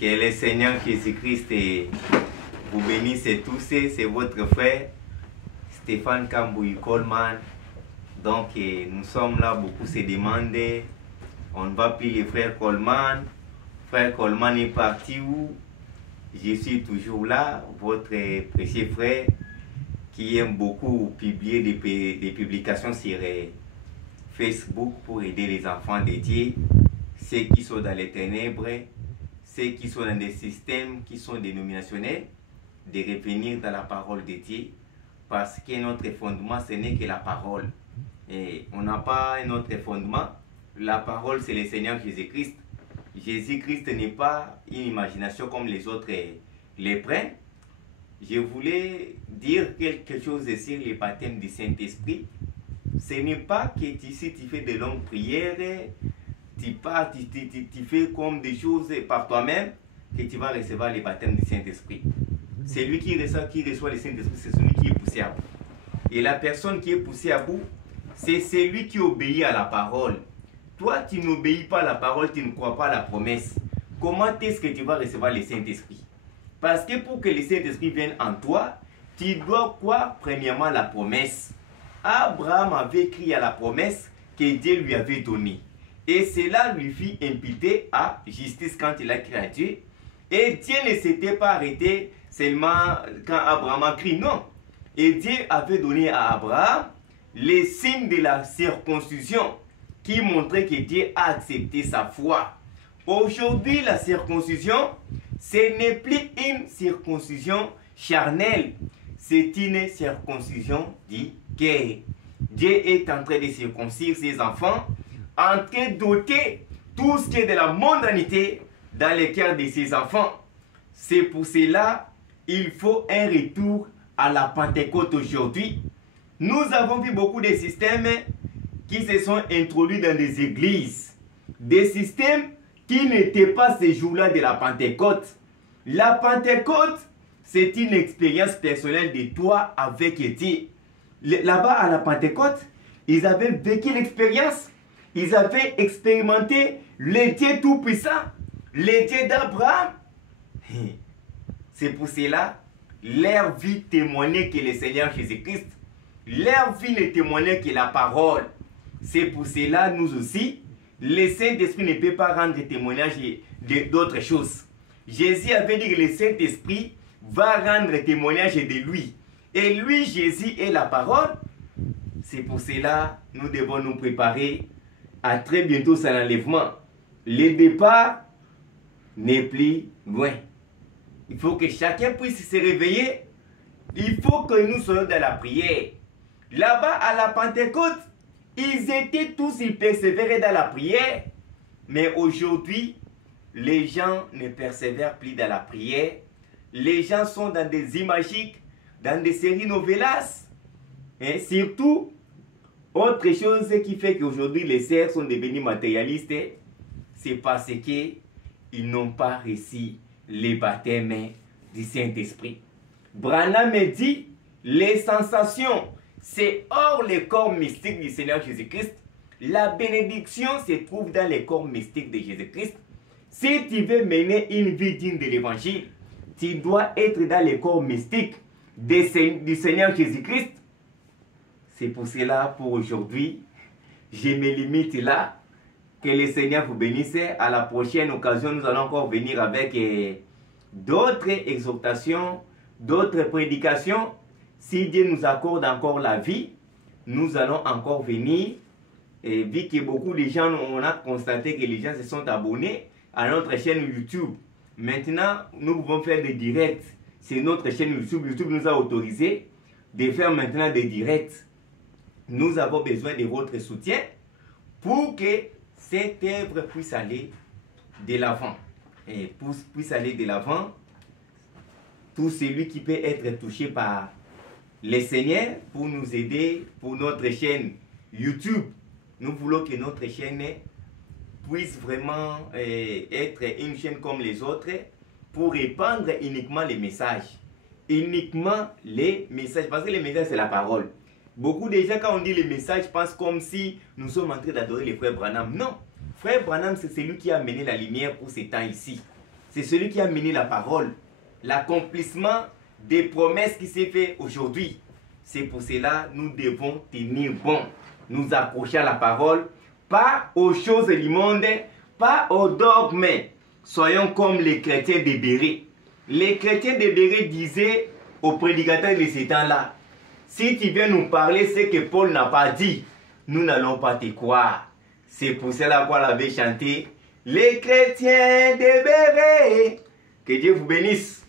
Que le Seigneur Jésus-Christ vous bénisse tous. C'est votre frère Stéphane Kambouy Coleman. Donc nous sommes là, beaucoup se demandent, on ne va plus le frère Coleman. Frère Coleman est parti où? Je suis toujours là, votre précieux frère qui aime beaucoup publier des publications sur Facebook pour aider les enfants de Dieu, ceux qui sont dans les ténèbres, ceux qui sont dans des systèmes qui sont dénominationnels, de revenir dans la parole de Dieu, parce que notre fondement, ce n'est que la parole. Et on n'a pas un autre fondement. La parole, c'est le Seigneur Jésus-Christ. Jésus-Christ n'est pas une imagination comme les autres les prennent. Je voulais dire quelque chose sur le baptême du Saint-Esprit. Ce n'est pas que si tu fais de longues prières, tu fais comme des choses par toi-même, que tu vas recevoir le baptême du Saint-Esprit. Celui qui reçoit le Saint-Esprit, c'est celui qui est poussé à bout. Et la personne qui est poussée à bout, c'est celui qui obéit à la parole. Toi, tu n'obéis pas à la parole, tu ne crois pas à la promesse. Comment est-ce que tu vas recevoir le Saint-Esprit? Parce que pour que le Saint-Esprit vienne en toi, tu dois croire premièrement la promesse. Abraham avait crié à la promesse que Dieu lui avait donnée. Et cela lui fit imputer à justice quand il a crié à Dieu. Et Dieu ne s'était pas arrêté seulement quand Abraham a crié, non. Et Dieu avait donné à Abraham les signes de la circoncision qui montraient que Dieu a accepté sa foi. Aujourd'hui, la circoncision, ce n'est plus une circoncision charnelle, c'est une circoncision du cœur. Dieu est en train de circoncire ses enfants, en train d'ôter tout ce qui est de la mondanité dans le cœur de ses enfants. C'est pour cela qu'il faut un retour à la Pentecôte aujourd'hui. Nous avons vu beaucoup de systèmes qui se sont introduits dans des églises. Des systèmes qui n'étaient pas ces jours-là de la Pentecôte. La Pentecôte, c'est une expérience personnelle de toi avec Dieu. Là-bas à la Pentecôte, ils avaient vécu l'expérience. Ils avaient expérimenté le Dieu Tout-Puissant, le Dieu d'Abraham. C'est pour cela, leur vie témoignait que le Seigneur Jésus-Christ. Leur vie ne témoignait que la parole. C'est pour cela, nous aussi, le Saint-Esprit ne peut pas rendre témoignage d'autres choses. Jésus avait dit que le Saint-Esprit va rendre témoignage de lui. Et lui, Jésus, est la parole. C'est pour cela, nous devons nous préparer à très bientôt son enlèvement. Le départ n'est plus loin. Il faut que chacun puisse se réveiller. Il faut que nous soyons dans la prière. Là-bas, à la Pentecôte, ils étaient tous, ils persévéraient dans la prière. Mais aujourd'hui, les gens ne persévèrent plus dans la prière. Les gens sont dans des imagiques, dans des séries novelas. Et surtout, autre chose qui fait qu'aujourd'hui les sœurs sont devenus matérialistes, c'est parce qu'ils n'ont pas reçu les baptêmes du Saint-Esprit. Branham dit, les sensations, c'est hors le corps mystique du Seigneur Jésus-Christ. La bénédiction se trouve dans le corps mystique de Jésus-Christ. Si tu veux mener une vie digne de l'évangile, tu dois être dans le corps mystique du Seigneur Jésus-Christ. C'est pour cela, pour aujourd'hui, je me limite là. Que le Seigneur vous bénisse. À la prochaine occasion, nous allons encore venir avec d'autres exhortations, d'autres prédications. Si Dieu nous accorde encore la vie, nous allons encore venir. Et vu que beaucoup de gens, on a constaté que les gens se sont abonnés à notre chaîne YouTube. Maintenant, nous pouvons faire des directs. C'est notre chaîne YouTube. YouTube nous a autorisé de faire maintenant des directs. Nous avons besoin de votre soutien pour que cette œuvre puisse aller de l'avant. Et puisse aller de l'avant, tout celui qui peut être touché par le Seigneur pour nous aider pour notre chaîne YouTube. Nous voulons que notre chaîne puisse vraiment être une chaîne comme les autres pour répandre uniquement les messages. Uniquement les messages. Parce que les messages, c'est la parole. Beaucoup de gens, quand on dit les messages, pensent comme si nous sommes en train d'adorer les frères Branham. Non. Frère Branham, c'est celui qui a amené la lumière pour ces temps ici. c'est celui qui a mené la parole. L'accomplissement des promesses qui s'est fait aujourd'hui. C'est pour cela que nous devons tenir bon, nous accrocher à la parole, pas aux choses du monde, pas aux dogmes. Soyons comme les chrétiens de Béret. Les chrétiens de Béret disaient aux prédicateurs de ce temps-là, si tu viens nous parler ce que Paul n'a pas dit, nous n'allons pas te croire. C'est pour cela qu'on avait chanté les chrétiens de Béret. Que Dieu vous bénisse.